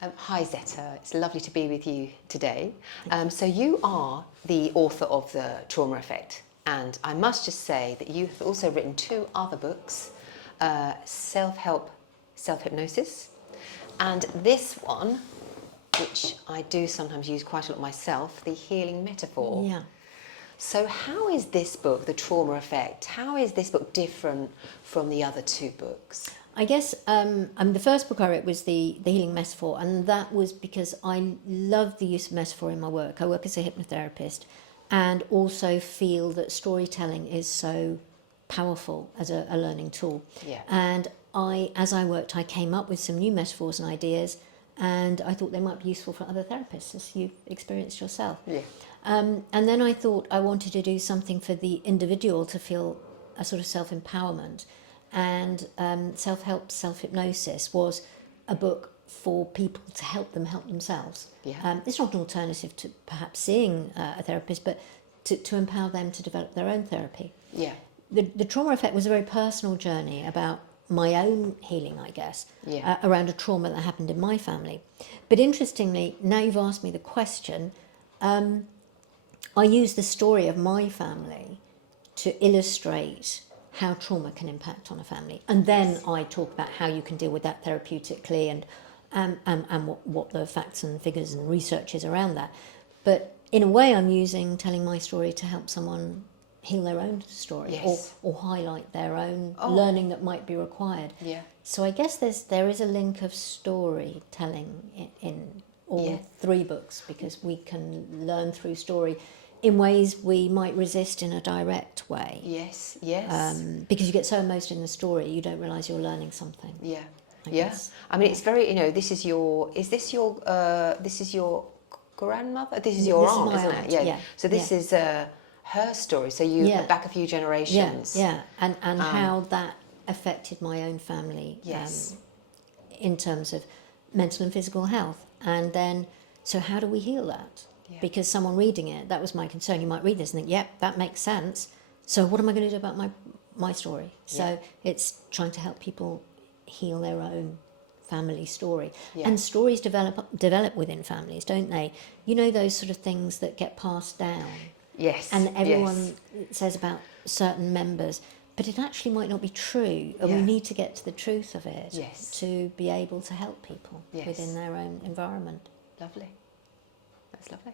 Hi Zetta, it's lovely to be with you today. So you are the author of The Trauma Effect, and I must just say that you've also written 2 other books, Self-Help, Self-Hypnosis, and this one, which I do sometimes use quite a lot myself, The Healing Metaphor. Yeah. So how is this book, The Trauma Effect, how is this book different from the other 2 books? I guess the first book I wrote was the Healing Metaphor, and that was because I love the use of metaphor in my work. I work as a hypnotherapist and also feel that storytelling is so powerful as a learning tool. Yeah. And as I worked, I came up with some new metaphors and ideas, and I thought they might be useful for other therapists, as you've experienced yourself. Yeah. And then I thought I wanted to do something for the individual to feel a sort of self-empowerment. And Self-Help, Self-Hypnosis was a book for people to help them help themselves. Yeah. It's not an alternative to perhaps seeing a therapist, but to empower them to develop their own therapy. Yeah. The Trauma Effect was a very personal journey about my own healing, I guess, Yeah. around a trauma that happened in my family. But interestingly, now you've asked me the question, I use the story of my family to illustrate how trauma can impact on a family. And then I talk about how you can deal with that therapeutically and what the facts and figures and research is around that. But in a way, I'm using telling my story to help someone heal their own story. Yes. or highlight their own learning that might be required. Yeah. So I guess there is a link of storytelling in all 3 books, because we can learn through story in ways we might resist in a direct way. Yes, yes. Because you get so immersed in the story, you don't realise you're learning something. Yeah, I yeah. guess. I mean, it's very, this is your grandmother? This is your This is aunt, my isn't aunt, it? yeah, So this is her story. So you Yeah. back a few generations. Yeah, and how that affected my own family. Yes. In terms of mental and physical health. And then, so how do we heal that? Yeah. Because someone reading it, that was my concern. You might read this and think, yep, that makes sense. So what am I going to do about my story? So it's trying to help people heal their own family story. Yeah. And stories develop within families, don't they? You know, those sort of things that get passed down. Yes. And everyone yes. says about certain members, but it actually might not be true, and we need to get to the truth of it to be able to help people within their own environment. Lovely. That's lovely.